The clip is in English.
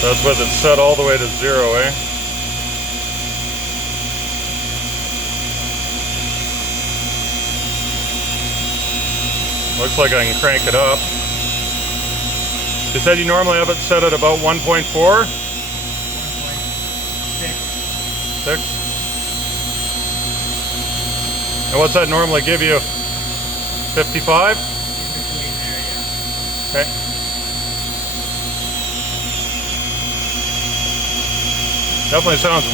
That's with it set all the way to 0, eh? Looks like I can crank it up. You said you normally have it set at about 1.4? 1.6. 6? And what's that normally give you? 55? In between there, yeah. Okay. Definitely sounds weird.